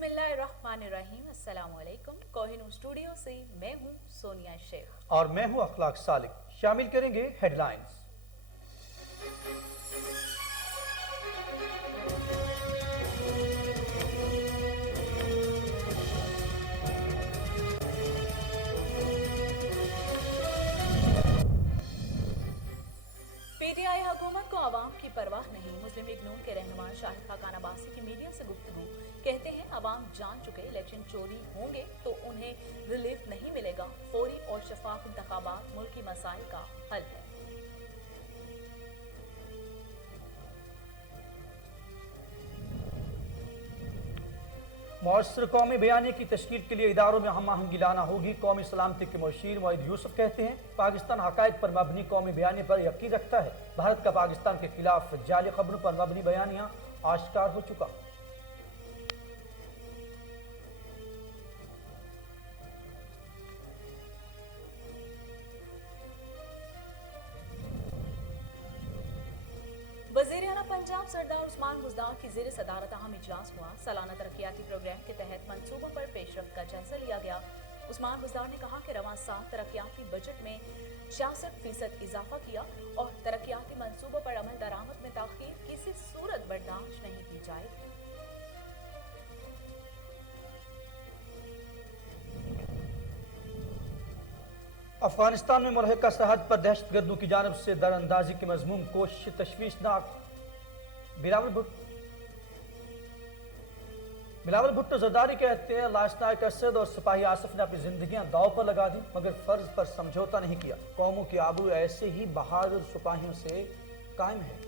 बिस्मिल्लाहिर्रहमानिर्रहीम। अस्सलाम वालेकुम। कोहिनूर स्टूडियो से मैं हूं सोनिया शेख और मैं हूं अखलाक सालिक। शामिल करेंगे हेडलाइंस। पीटीआई हुकूमत को आवाम की परवाह नहीं। मुस्लिम लीग नून के रहनुमा शाहिद खाकान अब्बासी की मीडिया से गुफ्तगू। कहते हैं आवाम जान चुके इलेक्शन चोरी होंगे तो उन्हें रिलीफ नहीं मिलेगा। फौरी और शफाफ इंतखाबात मुल्की मसाइल का हल है। मौसर कौमी बयानी की तश्कील के लिए इदारों में हम आहंगी लाना होगी। कौमी सलामती के मुशीर मोईद यूसुफ कहते हैं पाकिस्तान हकायक पर मबनी कौमी बयानी पर यकीन रखता है। भारत का पाकिस्तान के खिलाफ जाली खबरों पर मबनी बयानियां आश्कार हो चुका। वज़ीर आला पंजाब सरदार उस्मान बुज़दार की ज़ेर सदारत अहम इजलास हुआ। सालाना तरक्याती प्रोग्राम के तहत मंसूबों पर पेशरफ्त का जायजा लिया गया। उस्मान बुज़दार ने कहा कि रवां साल तरक्याती बजट में 66% इजाफा किया और तरक्याती मंसूबों पर अमल दरामद में ताख़ीर किसी सूरत बर्दाश्त नहीं की जाएगी। अफगानिस्तान में मुल्हिका सरहद पर दहशतगर्दों की जानिब से दरअंदाजी की मज़मूम कोशिश तशवीशनाक। बिलावल भुट्टो जरदारी कहते हैं लाशनायक असद और सिपाही आसिफ ने अपनी जिंदगियां दांव पर लगा दी मगर फर्ज पर समझौता नहीं किया। कौमों की आबरू ऐसे ही बहादुर सिपाहियों से कायम है।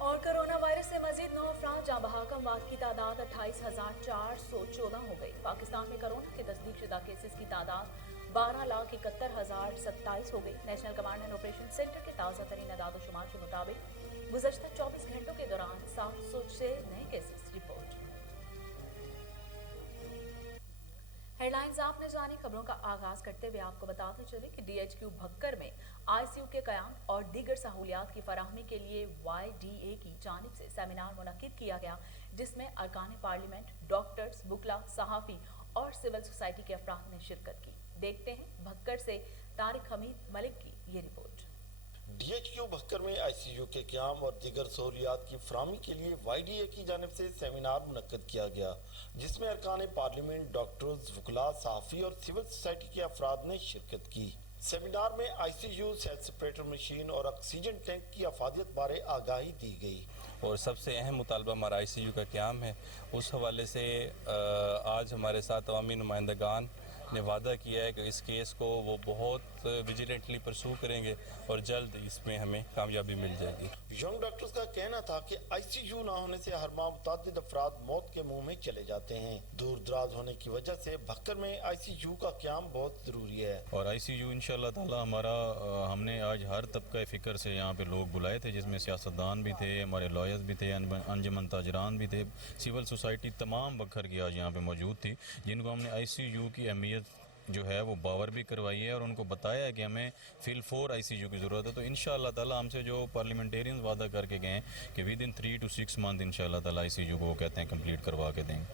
और कोरोना वायरस से मजीद 9 अफराद जाँ बहक। अमवात की तादाद 28,414 हो गई। पाकिस्तान में कोरोना के तस्दीक शुदा केसेस की तादाद 12,71,027 हो गई। National command and operation centre के ताज़ा तरीन अदाद-ओ-शुमार के मुताबिक गुज़श्ता 24 घंटों के दौरान 706 नए केसेस रिपोर्ट। हेडलाइंस आपने जानी। खबरों का आगाज करते हुए आपको बताते चले कि DHQ भक्कर में ICU के क़याम और दीगर सहूलियात की फराहमी के लिए YDA की जानिब से सेमिनार मुनक्किद किया गया, जिसमें अरकान पार्लियामेंट, डॉक्टर्स, बुकला, सहाफ़ी और सिविल सोसाइटी के अफराद ने शिरकत की। देखते हैं भक्कर से तारिक हमीद मलिक की ये रिपोर्ट। DHQ भक्कर में ICU के क़याम और दीगर सहूलियात की फराहमी के लिए YDA की जानिब से सेमिनार मुनक्किद किया गया, जिसमें अरकान पार्लियामेंट, डॉक्टर्स, वुकला, सहाफ़ी और सिविल सोसाइटी के अफराद ने शिरकत की। सेमिनार में ICU, सेल्फ सेपरेटर मशीन और ऑक्सीजन टैंक की अफादियत बारे आगाही दी गई। और सबसे अहम मुतालबा हमारा ICU का क़याम है। उस हवाले से आज हमारे साथ अवामी नुमाइंदगान ने वादा किया है कि इस केस को वो बहुत विजिलेंटली परसू करेंगे और जल्द इसमें हमें कामयाबी मिल जाएगी। यंग डॉक्टर्स का कहना था कि ICU ना होने से हर माह मुतअद्दिद अफराद मौत के मुंह में चले जाते हैं। दूर दराज होने की वजह से भक्कर में ICU का क़याम बहुत ज़रूरी है। और ICU इंशाअल्लाह ताला हमारा हमने आज हर तबका फ़िक्र से यहाँ पे लोग बुलाए थे, जिसमें सियासतदान भी थे, हमारे लॉयर्स भी थे, अंजुमन ताजरान भी थे, सिविल सोसाइटी तमाम भक्कर की आज यहाँ पे मौजूद थी, जिनको हमने ICU की अहमियत जो है वो बावर भी करवाई है और उनको बताया है कि हमें फिल 4 ICU की ज़रूरत है। तो इंशाअल्लाह ताला हमसे जो पार्लियामेंटेरियंस वादा करके गए कि विद इन 3 to 6 मंथ इंशाअल्लाह ताला ICU को कहते हैं कंप्लीट करवा के देंगे।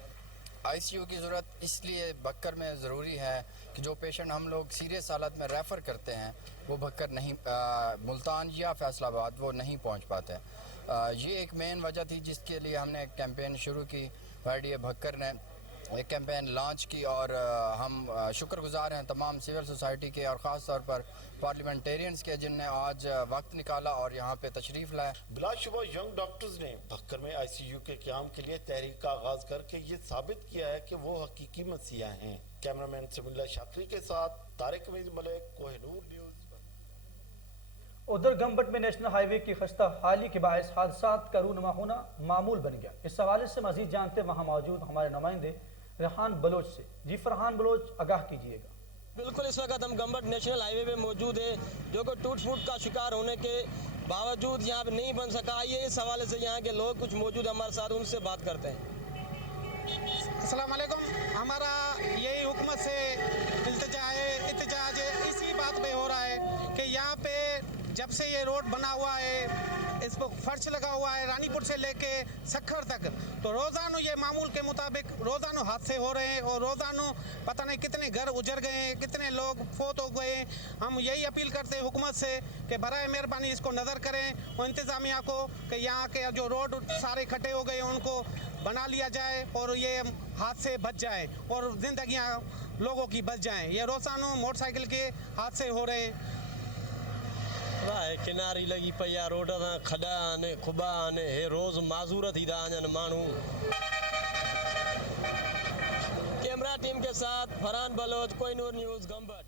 ICU की ज़रूरत इसलिए भक्कर में ज़रूरी है कि जो पेशेंट हम लोग सीरियस हालत में रेफ़र करते हैं वो भक्कर नहीं, मुल्तान या फैसलाबाद वो नहीं पहुंच पाते। ये एक मेन वजह थी जिसके लिए हमने एक कैंपेन शुरू की। YDA भक्कर ने एक कैंपेन लॉन्च की और हम शुक्रगुजार हैं तमाम सिविल सोसाइटी के और ख़ास तौर पर पार्लियामेंटेरियंस के जिनने आज वक्त निकाला और यहाँ पे तशरीफ़ लाया। बिलाशुबा यंग डॉक्टर्स ने भक्कर में ICU के क़याम के लिए तहरीक का आगाज करके ये साबित किया है कि वो हकीकी मसीहा हैं। कैमरामैन समीला शाकरी के साथ तारिक हमीद मलिक, कोहिनूर न्यूज़। उधर गंबट में नेशनल हाईवे की खस्ता हाली के बायस हादसात का रूनुमा होना मामूल बन गया। इस हवाले से मजीद जानते वहाँ मौजूद हमारे नुमाइंदे रेहान बलोच से। जी फरहान बलोच, आगाह कीजिएगा। बिल्कुल, इस वक्त हम गंबट नेशनल हाईवे पे मौजूद है, जो कि टूट फूट का शिकार होने के बावजूद यहाँ पे नहीं बन सका। ये इस हवाले से यहाँ के लोग कुछ मौजूद हमारे साथ, उनसे बात करते हैं। अस्सलाम वालेकुम। हमारा यही हुकूमत से इल्तिजाज इसी बात पे हो रहा है कि यहाँ पे जब से ये रोड बना हुआ है इस पर फर्श लगा हुआ है रानीपुर से लेके सखर तक। तो रोज़ाना ये मामूल के मुताबिक रोज़ाना हादसे हो रहे हैं और रोज़ाना पता नहीं कितने घर उजड़ गए हैं, कितने लोग फोत हो गए हैं। हम यही अपील करते हैं हुकूमत से कि बराए मेहरबानी इसको नज़र करें और इंतज़ामिया को कि यहाँ के जो रोड सारे इकट्ठे हो गए उनको बना लिया जाए और ये हादसे बच जाए और ज़िंदगियाँ लोगों की बच जाएं। ये रोज़ाना मोटरसाइकिल के हादसे हो रहे हैं। किनारी लगी पई आहे, रोड तां खॾा आहिनि, खुॿा आहिनि, हे रोज़ माज़ूर थींदा आहिनि माण्हू। कैमरा टीम के साथ फरहान बलोच, कोहिनूर न्यूज़, गंबट।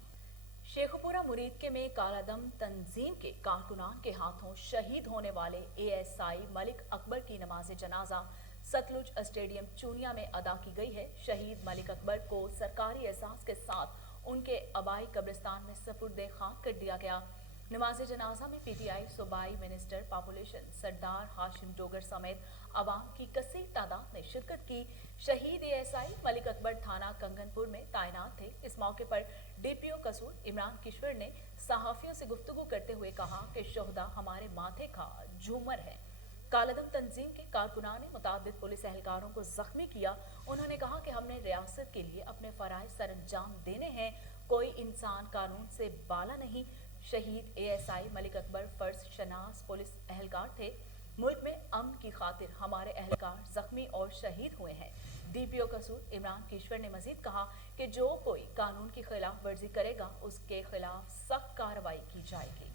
शेखुपुरा मुरीदके में कालादम तंजीम के कारकुनान के हाथों शहीद होने वाले ASI मलिक अकबर की नमाज जनाजा सतलुज स्टेडियम चूनिया में अदा की गई है। शहीद मलिक अकबर को सरकारी एहसास के साथ उनके आबाई कब्रिस्तान में सपुर्दे खाक कर दिया गया। नमाज जनाजा में PTI सूबाई मिनिस्टर पॉपुलेशन सरदार हाशिम डोगर समेत अवाम की कसीर तादाद ने शिरकत की। शहीद ASI मलिक अकबर थाना कंगनपुर में तैनात थे। इस मौके पर DPO कसूर इमरान किश्वर ने सहाफियों से गुफ्तगू करते हुए कहा कि शोहदा हमारे माथे का झूमर है। कालादम तंजीम के कारकुनान ने मुताबिद पुलिस एहलकारों को जख्मी किया। उन्होंने कहा कि हमने रियासत के लिए अपने फराइज सरअंजाम देने हैं, कोई इंसान कानून से बाला नहीं। शहीद ASI मलिक अकबर फर्ज शनास पुलिस एहलकार थे। मुल्क में अमन की खातिर हमारे एहलकार जख्मी और शहीद हुए हैं। DPO कसूर इमरान किश्वर ने मजीद कहा कि जो कोई कानून की खिलाफ वर्जी करेगा उसके खिलाफ सख्त कार्रवाई की जाएगी।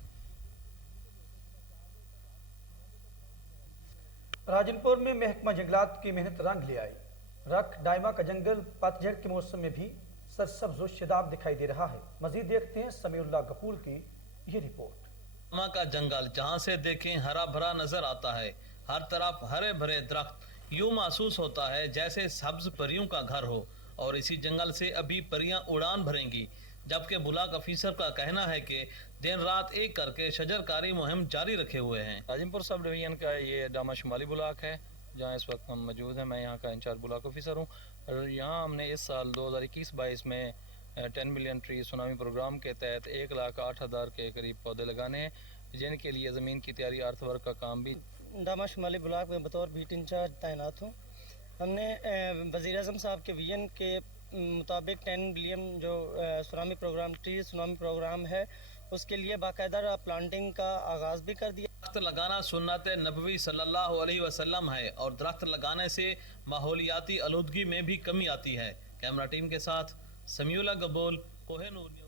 राजनपुर में महकमा जंगलात की मेहनत रंग ले आई। रख डायमा का जंगल पतझड़ के मौसम में भी सरसब्ज शिदाब दिखाई दे रहा है। मजीद देखते हैं समीउल्लाह गफूर की ये रिपोर्ट। डायमा का जंगल जहाँ से देखें हरा भरा नजर आता है, हर तरफ हरे भरे दरख्त, यूं महसूस होता है जैसे सब्ज परियों का घर हो। और इसी जंगल से अभी परियां उड़ान भरेंगी, जबकि ब्लॉक ऑफिसर का कहना है कि दिन रात एक करके शजरकारी मुहिम जारी रखे हुए हैं। राजनपुर सब डिवीजन का ये डामा शुमाली ब्लॉक है जहाँ इस वक्त हम मौजूद हैं। मैं यहाँ का इंचार्ज ब्लॉक ऑफिसर हूँ और यहाँ हमने इस साल 2021-22 में 10 मिलियन ट्री सुनामी प्रोग्राम के तहत 1,08,000 के करीब पौधे लगाने हैं, जिनके लिए ज़मीन की तैयारी अर्थ वर्क का काम भी। डामा शुमाली ब्लॉक में बतौर बीट इंचार्ज तैनात हूँ। हमने वज़ीर आज़म साहब के विजन के मुताबिक 10 बिलियन जो tsunami programme tree tsunami programme है उसके लिए बाकायदा प्लांटिंग का आगाज़ भी कर दिया। दरख्त लगाना सुन्नत नबवी सल्लल्लाहु अलैहि वसल्लम है और दरख्त लगाने से माहौलियाती आलूदगी में भी कमी आती है। कैमरा टीम के साथ समीउल्लाह गबूल, कोहिनूर।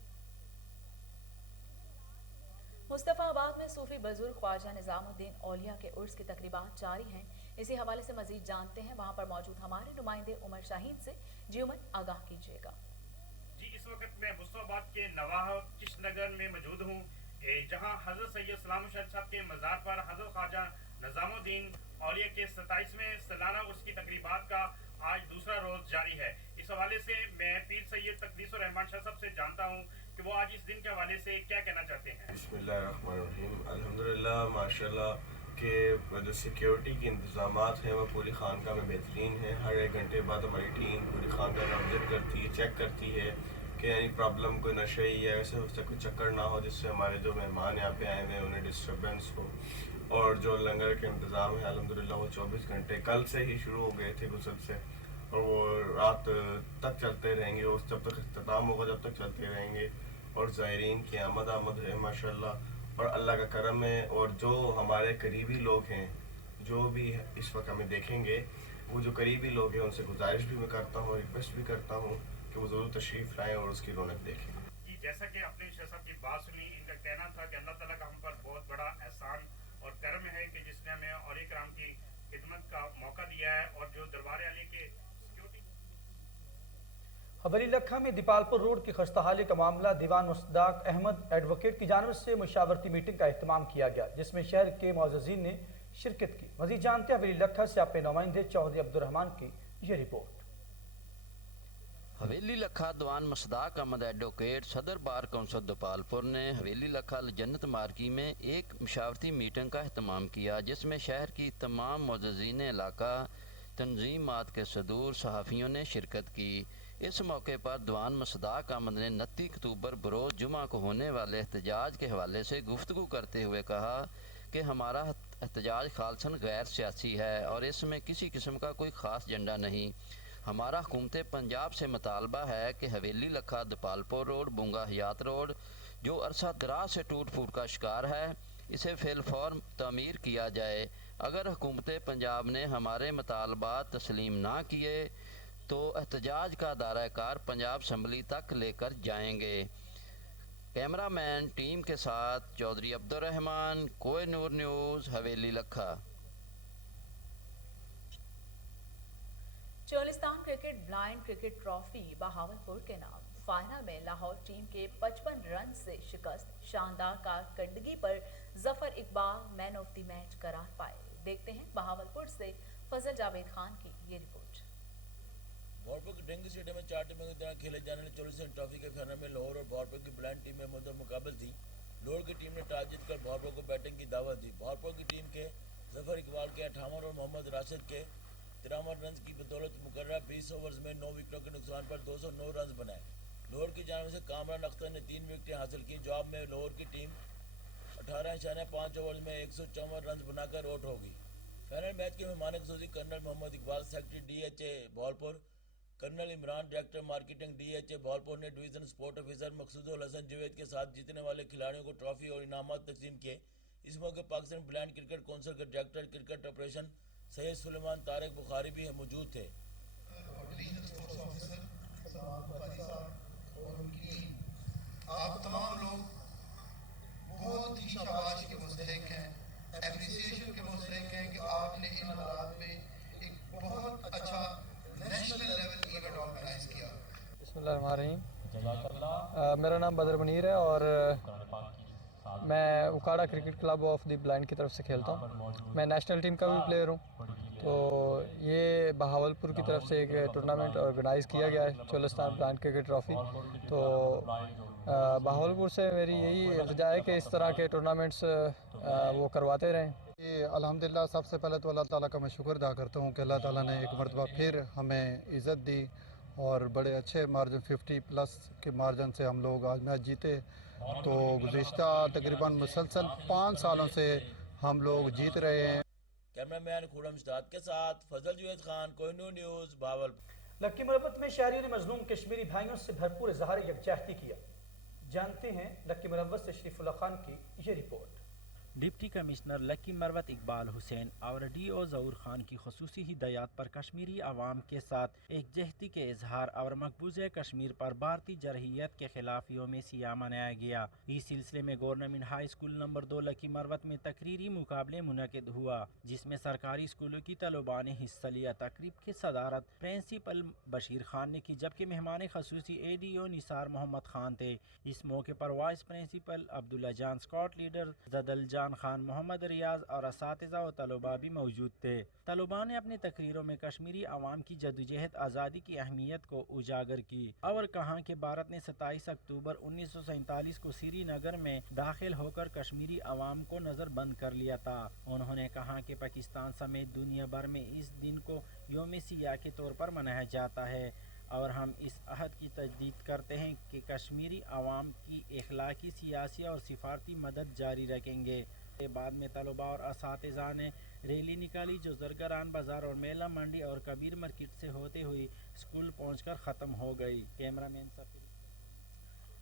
मुस्तफाबाद में सूफी बुजुर्ग ख्वाजा निजामुद्दीन औलिया के उर्स की तकरीबात जारी हैं। इसी हवाले से मजीद जानते हैं वहां पर मौजूद हमारे नुमाइंदे उमर शाहीन से। जी उमर, आगाह कीजिएगा। जी, इस वक्त मैं मुस्तफाबाद के नवाह चिश्तनगर में मौजूद हूँ, जहाँ हजरत सैयद सलाम शाह साहब के मज़ार पर हजरत ख्वाजा निजामुद्दीन औलिया के 27वें सालाना उर्स की तकरीबात का आज दूसरा रोज जारी है। इस हवाले से मैं पीर सैयद तकदीसुर रहमान शाह साहब से जानता हूँ कि वो आज इस दिन के हवाले से क्या कहना चाहते हैं। बिस्मिल्लाहिर्रहमानिर्रहीम। अल्हम्दुलिल्लाह, माशाल्लाह के जो सिक्योरिटी के इंतजामात हैं वो पूरी खानका में बेहतरीन है। हर 1 घंटे बाद हमारी टीम पूरी खानका का विजिट करती है, चेक करती है कि यानी प्रॉब्लम कोई नशे या ऐसे कोई चक्कर ना हो जिससे हमारे जो मेहमान यहाँ पे आए हुए हैं उन्हें डिस्टर्बेंस हो। और जो लंगर के इंतज़ाम है अल्हम्दुलिल्लाह वो 24 घंटे कल से ही शुरू हो गए थे गुसल से और वो रात तक चलते रहेंगे और जब तक इख्तिताम होगा जब तक चलते रहेंगे। और ज़ायरीन की आमद है माशाल्लाह और अल्लाह का करम है। और जो हमारे करीबी लोग हैं जो भी इस वक्त हमें देखेंगे वो जो करीबी लोग हैं उनसे गुजारिश भी मैं करता हूँ, रिक्वेस्ट भी करता हूँ कि वो ज़रूर तशरीफ़ लाएँ और उसकी रौनक देखें। जी, जैसा कि आपने शाह साहब की बात सुनी, इनका कहना था कि अल्लाह ताला का हम पर बहुत बड़ा एहसान और करम है कि जिसने हमें औलिया किराम की खिदमत का मौका दिया है। और जो दरबार आली के हवेली लखा में दीपालपुर रोड की खस्ताहाली का मामला दीवान मुस्तदाक अहमद एडवोकेट की जानिब से मुशावरती मीटिंग का एहतमाम किया गया, जिसमें शहर के मुअज़्ज़िज़ीन ने शिरकत की। मज़ीद जानते हैं हवेली लखा से अपने नुमाइंदे चौधरी अब्दुर्रहमान की ये रिपोर्ट। हवेली लखा दीवान मुस्तदाक अहमद एडवोकेट सदर बार कौंसिल दीपालपुर ने हवेली लखा जन्नत मार्गी में एक मुशावरती मीटिंग का एहतमाम किया, जिसमें शहर की तमाम मुअज़्ज़िज़ीन इलाका, तंजीमात के सदूर, सहाफ़ियों ने शिरकत की। इस मौके पर दीवान मुस्तदाक अहमद ने 29 अक्टूबर बरोज़ जुमा को होने वाले एहतजाज के हवाले से गुफ्तगू करते हुए कहा कि हमारा احتجاج خالصاً غیر سیاسی ہے اور اس میں کسی قسم کا کوئی خاص ایجنڈا نہیں۔ ہمارا حکومت پنجاب سے مطالبہ ہے کہ حویلی لکھا دپالپور روڈ بونگا حیات روڈ جو عرصہ دراز سے ٹوٹ پھوٹ کا شکار ہے اسے فی الفور تعمیر کیا جائے۔ اگر حکومت پنجاب نے ہمارے مطالبات تسلیم نہ کیے تو احتجاج کا دائرہ کار پنجاب اسمبلی تک لے کر جائیں گے۔ کیمرہ مین ٹیم کے ساتھ چودھری عبدالرحمان، کوہ نور نیوز، حویلی لکھا۔ Cholistan cricket blind cricket trophy Bahawalpur کے نام، فائنل میں لاہور ٹیم کے 55 رن سے شکست، شاندار کارکردگی پر ظفر اقبال مین آف دی میچ قرار پائے۔ دیکھتے ہیں بہاولپور سے فضل جاوید خان کی یہ رپورٹ۔ بھاولپور کے ڈینگی اسٹیڈیم میں 4 ٹیموں کے درمیان کھیلے جانے والے چولستان ٹرافی کے فائنل میں لاہور اور بھاولپور کی بلائنڈ ٹیم میں مقابل تھی۔ لاہور کی ٹیم نے ٹاس جیت کر بھاولپور کو بیٹنگ کی دعوت دی۔ بھاولپور کی ٹیم کے ظفر اقبال کے 58 اور محمد راشد کے 53 رنز کی بدولت مقررہ 20 اوورز میں 9 وکٹوں کے نقصان پر 209 رنز بنائے۔ لاہور کی جانب سے کامران اختر نے 3 وکٹیں حاصل کی۔ جواب میں لاہور کی ٹیم 18.5 اوورز میں 154 رنز بنا کر آؤٹ ہوگی۔ فائنل میچ کے مہمان خصوصی colonel Muhammad Iqbal, secretary D H A Bahawalpur, colonel Imran, director marketing D H A Bahawalpur نے division support officer Maqsood ul-Hassan Javed کے ساتھ جیتنے والے کھلاڑیوں کو ٹرافی اور انعامات تقسیم کیے۔ اس موقع پاکستان بلائنڈ کرکٹ کونسل کے director cricket operation Syed Sulaiman Tariq بخاری بھی موجود تھے۔ آپ تمام لوگ بہت ہی شاباش کے مستحق ہیں، اپریسیشن کے مستحق ہیں کہ آپ نے ان حالات میں ایک بہت اچھا نیشنل لیول ایونٹ آرگنائز کیا۔ بسم اللہ الرحمن الرحیم۔ میرا نام بدر منیر ہے اور میں Okara cricket club of the blind کی طرف سے کھیلتا ہوں۔ میں نیشنل ٹیم کا بھی پلیئر ہوں۔ تو یہ بہاولپور کی طرف سے ایک ٹورنامنٹ آرگنائز کیا گیا ہے، چولستان بلائنڈ کرکٹ ٹرافی۔ تو بہاولپور سے میری یہی التجا ہے کہ اس طرح کے ٹورنامنٹس وہ کرواتے رہیں۔ الحمدللہ سب سے پہلے تو اللہ تعالیٰ کا میں شکر ادا کرتا ہوں کہ اللہ تعالیٰ نے ایک مرتبہ پھر ہمیں عزت دی اور بڑے اچھے مارجن 50+ کے مارجن سے ہم لوگ آج میچ جیتے۔ تو گزشتہ تقریباً مسلسل 5 سالوں سے ہم لوگ جیت رہے ہیں۔ کیمرہ مین خورم اشتاد کے ساتھ فضل جوید خان، کوہ نور نیوز، بہاولپور۔ لکی مربت میں شہریوں نے مظلوم کشمیری بھائیوں سے بھرپور اظہار یکجہتی کیا۔ جانتے ہیں لکی مربت سے شریف اللہ خان کی یہ رپورٹ۔ ڈپٹی کمشنر لکی مروت اقبال حسین اور ڈی او ظہور خان کی خصوصی ہدایات پر کشمیری عوام کے ساتھ یکجہتی کے اظہار اور مقبوضہ کشمیر پر بھارتی جرحیت کے خلاف یوم سیاہ منایا گیا۔ اس سلسلے میں گورنمنٹ ہائی اسکول نمبر 2 لکی مروت میں تقریری مقابلے منعقد ہوا جس میں سرکاری اسکولوں کی طلباء نے حصہ لیا۔ تقریب کی صدارت پرنسپل بشیر خان نے کی جبکہ مہمان خصوصی اے ڈی او نثار محمد خان تھے۔ اس موقع پر وائس پرنسپل عبداللہ جان، اسکاٹ لیڈر زدل جان خان، محمد ریاض اور اساتذہ و طلباء بھی موجود تھے۔ طلباء نے اپنی تقریروں میں کشمیری عوام کی جدوجہد آزادی کی اہمیت کو اجاگر کی اور کہا کہ بھارت نے 27 اکتوبر 1947 کو سری نگر میں داخل ہو کر کشمیری عوام کو نظر بند کر لیا تھا۔ انہوں نے کہا کہ پاکستان سمیت دنیا بھر میں اس دن کو یوم سیاہ کے طور پر منایا جاتا ہے اور ہم اس عہد کی تجدید کرتے ہیں کہ کشمیری عوام کی اخلاقی، سیاسی اور سفارتی مدد جاری رکھیں گے۔ بعد میں طلباء اور اساتذہ نے ریلی نکالی جو زرگران بازار اور میلہ منڈی اور کبیر مارکیٹ سے ہوتے ہوئی اسکول پہنچ کر ختم ہو گئی۔ کیمرہ مین سفیر۔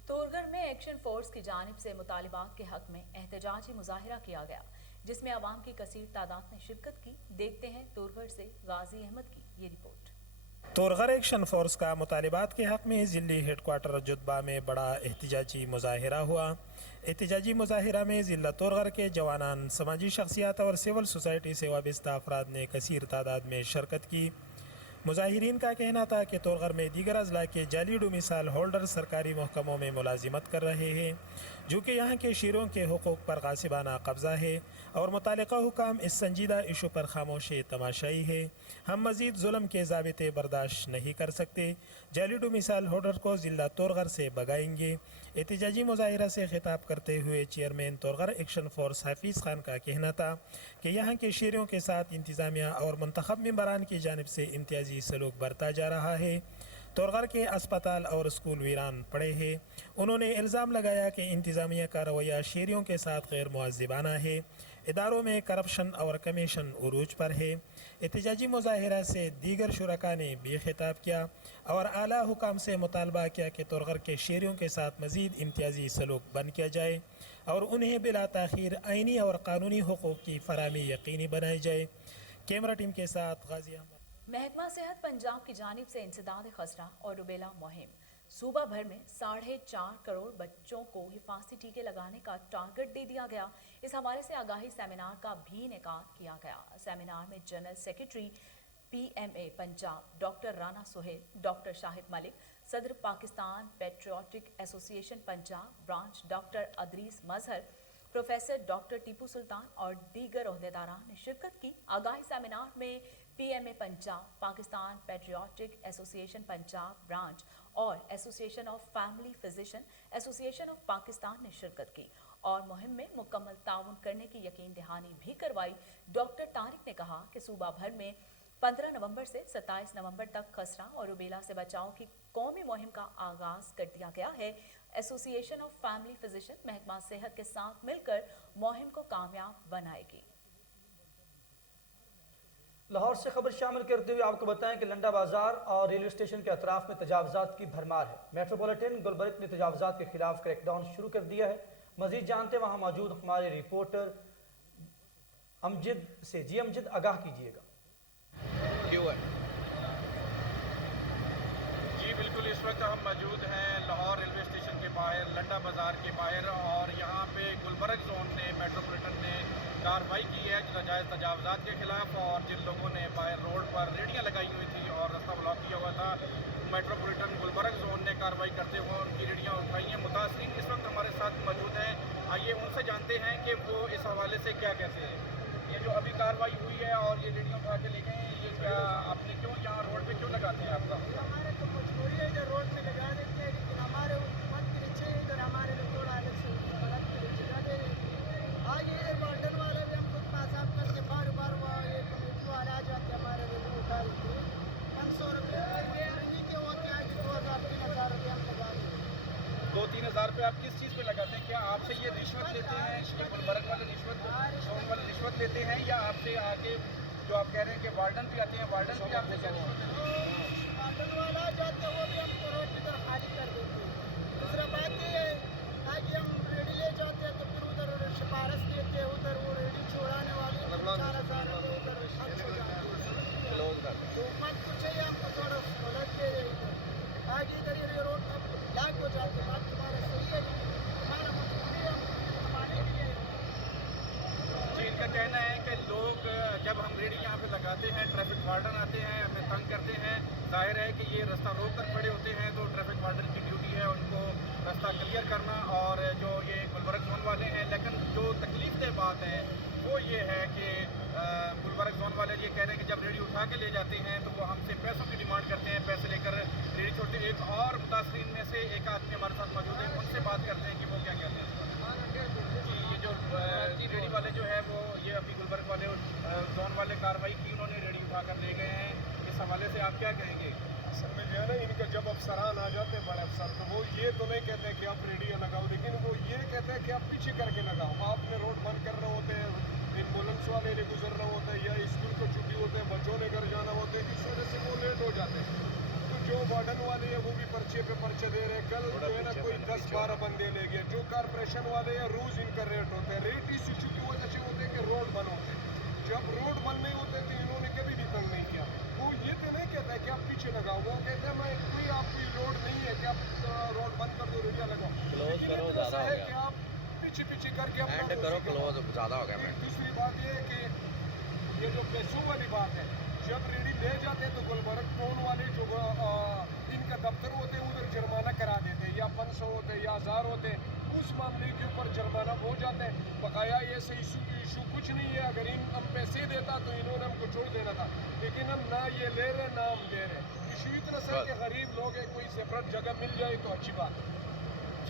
تورگھر میں ایکشن فورس کی جانب سے مطالبات کے حق میں احتجاجی مظاہرہ کیا گیا جس میں عوام کی کثیر تعداد نے شرکت کی۔ دیکھتے ہیں تورگھر سے غازی احمد کی یہ رپورٹ۔ تورگھر ایکشن فورس کا مطالبات کے حق میں ضلعی ہیڈ کوارٹر جدبہ میں بڑا احتجاجی مظاہرہ ہوا۔ احتجاجی مظاہرہ میں ضلع تورگھر کے جوانان، سماجی شخصیات اور سول سوسائٹی سے وابستہ افراد نے کثیر تعداد میں شرکت کی۔ مظاہرین کا کہنا تھا کہ تورگھر میں دیگر اضلاع کے جعلی ڈومیسائل ہولڈر سرکاری محکموں میں ملازمت کر رہے ہیں جو کہ یہاں کے شہریوں کے حقوق پر غاصبانہ قبضہ ہے اور متعلقہ حکام اس سنجیدہ ایشو پر خاموش تماشائی ہے۔ ہم مزید ظلم کے ضابطے برداشت نہیں کر سکتے، جعلی ڈومیسائل ہولڈر کو ضلع تورگھر سے بھگائیں گے۔ احتجاجی مظاہرہ سے خطاب کرتے ہوئے chairman Torghar action force Hafeez Khan کا کہنا تھا کہ یہاں کے شہریوں کے ساتھ انتظامیہ اور منتخب ممبران کی جانب سے امتیازی سلوک برتا جا رہا ہے۔ تورگھر کے اسپتال اور اسکول ویران پڑے ہیں۔ انہوں نے الزام لگایا کہ انتظامیہ کا رویہ شہریوں کے ساتھ غیر مہذبانہ ہے۔ इदारों में करप्शन और कमीशन उरूज पर है। एहतजाजी मुजाहिरा से दीगर शुरका ने भी खिताब किया और आला हुकाम से मुतालबा किया कि तुरगर के शहरियों के साथ मज़ीद इम्तियाजी सलूक बंद किया जाए और उन्हें बिला ताख़ीर आइनी और कानूनी हुकूक़ की फराहमी यकीनी बनाई जाए। कैमरा टीम के साथ गाजी अहमद। महकमा सेहत पंजाब की जानिब से इंसदाद खसरा और रुबेला मुहिम सूबा भर में 4.5 करोड़ बच्चों को हिफाजती टीके लगाने का टारगेट दे दिया गया। इस हवाले से आगाही सेमिनार का भी इनेकाद किया गया। सेमिनार में general secretary PMA Punjab doctor Rana Sohail, doctor Shahid Malik, सदर Pakistan patriotic association Punjab branch doctor Idrees Mazhar, professor doctor Tipu Sultan और दीगर ओहदेदारान ने शिरकत की। आगाही सेमिनार में PMA Punjab, Pakistan patriotic association Punjab branch और association of family physician association of Pakistan ने शिरकत की और मुहिम में मुकम्मल ताउन करने की यकीन दहानी भी करवाई। डॉक्टर तारिक ने कहा कि सूबा भर में 15 नवंबर से 27 नवंबर तक खसरा और रुबेला से बचाव की कौमी मुहिम का आगाज कर दिया गया है। एसोसिएशन ऑफ फैमिली फिजिशियन महकमा सेहत के साथ मिलकर मुहिम को कामयाब बनाएगी। लाहौर से खबर शामिल करते हुए आपको बताएं कि लंडा बाजार और रेलवे स्टेशन के अतराफ में तजावजात की भरमार है। मेट्रोपॉलिटन गुलबर्ग ने तजावजात के खिलाफ क्रैकडाउन शुरू कर दिया है। मजीद जानते वहां मौजूद हमारे रिपोर्टर अमजद से। जी अमजद, आगाह कीजिएगा। जी बिल्कुल, इस वक्त हम मौजूद हैं लाहौर रेलवे स्टेशन के बाहर, लंडा बाज़ार के बाहर, और यहाँ पे गुलबर्ग जोन ने मेट्रोपॉलिटन ने कार्रवाई की है नाजायज़ तजावजात के खिलाफ। और जिन लोगों ने बाहर रोड पर रेडियाँ लगाई हुई थी और रास्ता ब्लॉक किया हुआ था, मेट्रोपॉलिटन गुलबर्ग जोन ने कार्रवाई करते हुए उनकी रेडियाँ उठाई हैं। मुतासरीन इस वक्त हमारे साथ मौजूद हैं, आइए उनसे जानते हैं कि वो इस हवाले से क्या कहते हैं। ये जो अभी कार्रवाई हुई है और ये रेडियो उठा के ले गए हैं, ये क्या आपने क्यों यहाँ रोड पे क्यों लगाते हैं आपका? हमारे तो मजबूरी है, इधर रोड पे लगा देते हैं, लेकिन हमारे हुकूमत के नीचे इधर हमारे लिए थोड़ा अलग से अलग के लिए जगह दे देते हैं। आज ये वार्डन वाले भी हमको पास आप करके बार बार ये कमेटी वाले आ जाते हैं, हमारे रेडियो उठा देते हैं। 500 रुपये नहीं के होते हैं कि 2000-3000 रुपये हम लगा देते हैं। 2-3 हज़ार रुपये आप किस चीज़ पे लगाते हैं? क्या आपसे ये रिश्वत लेते हैं, ये गुलबर्ग वाले रिश्वत जोन वाले रिश्वत लेते हैं, या आपसे आके जो आप कह रहे हैं कि वार्डन भी आते हैं, वार्डन भी आपसे क्या रिश्वत लेते हैं? वार्डन वाला आ जाते हैं, वो भी हमको रोड की तरफ खाली कर देते हैं। दूसरा बात ये है, ताकि हम रेडी ले जाते हैं तो फिर उधर सिफारिश देते हैं, उधर वो रेडी छोड़ाने वाले 4,000 रुपये उधर खर्च हो जाते हैं। तो मत कुछ चाहिए हमको थोड़ा सहूलत दे दे इधर, ताकि इधर ये रोड ब्लॉक हो जाते। बात तुम्हारा सही है, हमारा मजबूरी है, हम कमाने के लिए। जी, इनका कहना है कि लोग जब हम रेडी यहाँ पे लगाते हैं, ट्रैफिक वार्डन आते हैं, हमें तंग करते हैं। जाहिर है कि ये रास्ता रोक कर खड़े होते हैं, तो ट्रैफिक वार्डन की ड्यूटी है उनको रास्ता क्लियर करना। और जो ये गुलबर्ग जोन वाले हैं, लेकिन जो तकलीफ दह बात है वो ये है कि गुलबर्ग जोन वाले ये कह रहे हैं कि जब रेडी उठा के ले जाते हैं तो वो हमसे पैसों की डिमांड करते हैं, पैसे लेकर रेडी छोड़ते हैं। एक और मुतासरीन में से एक आदमी हमारे साथ मौजूद है, उनसे बात करते हैं कि वो क्या कहते हैं। जी, ये जो रेडी वाले जो है वो ये अभी गुलबर्ग वाले जोन वाले कार्रवाई की, उन्होंने रेडी उठा कर ले गए हैं, इस हवाले से आप क्या कहेंगे? असल में जो है ना, इनके जब अफसरान आ जाते हैं, बड़े अफसर, तो वो ये तो नहीं कहते कि आप रेडियो लगाओ, लेकिन वो ये कहते हैं कि आप पीछे करके लगाओ। आपने रोड बंद कर रहे होते हैं, एम्बुलेंस वाले ने गुजर रहे होते हैं, या स्कूल को छुट्टी होते हैं, बच्चों ने घर जाना होते हैं, इस वजह से वो लेट हो जाते हैं। तो जो वार्डन वाले हैं वो भी पर्चे पे पर्चे दे रहे हैं। कल जो है ना कोई 10-12 बंदे ले गए। जो कारपोरेशन वाले हैं रोज़ इनका रेट होता है। रेट इस इशू की वजह से होते हैं कि रोड बंद होते हैं। जब रोड बंद नहीं होते तो इन्होंने कभी भी तंग नहीं किया। वो ये तो नहीं कहता है कि आप पीछे लगाओ, वो कहते हैं मैं कोई आपकी लोड नहीं है कि आप रोड बंद कर दो, रेडियो लगाओ। क्लोज करो, ज़्यादा हो कि आप पीछे करके अपना एंड करो, क्लोज ज़्यादा हो गया। दूसरी बात ये है कि ये जो पैसों वाली बात है, जब रेडी ले जाते हैं तो गुलबर्ग जोन वाले जो इनका दफ्तर होते हैं उधर जुर्माना करा देते हैं, या 500 होते हैं या 1000 होते हैं। उस मामले के ऊपर जुर्माना हो जाते हैं। बकाया ये से इशू कुछ नहीं है। अगर हम पैसे देता तो इन्होंने हमको छोड़ देना था, लेकिन हम ना ये ले रहे ना हम दे रहे। इशू इतना सर के गरीब लोग हैं, कोई सेपरेट जगह मिल जाए तो अच्छी बात है।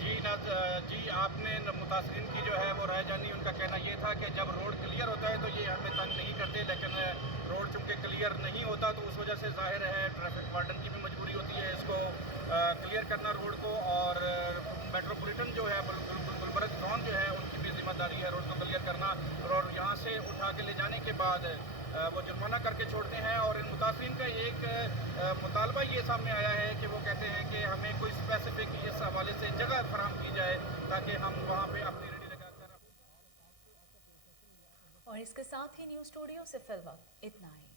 जी, आपने मुतासरीन की जो है वो राय जानी। उनका कहना ये था कि जब रोड क्लियर होता है तो ये हमें तंग नहीं करते, लेकिन रोड चूँकि क्लियर नहीं होता तो उस वजह से जाहिर है ट्रैफिक वार्डन की भी मजबूरी होती है इसको क्लियर करना रोड को। और मेट्रोपॉलिटन जो है गुलबर्ग जोन जो है उनकी भी जिम्मेदारी है रोड को क्लियर करना, और यहाँ से उठा के ले जाने के बाद वो जुर्माना करके छोड़ते हैं। और इन मुतासिरीन का एक मुतालबा ये सामने आया है कि वो कहते हैं कि हमें कोई स्पेसिफिक इस हवाले से जगह फराहम की जाए ताकि हम वहाँ पे अपनी रेडी लगाकर। और इसके साथ ही न्यूज़ स्टूडियो से फिलहाल इतना ही।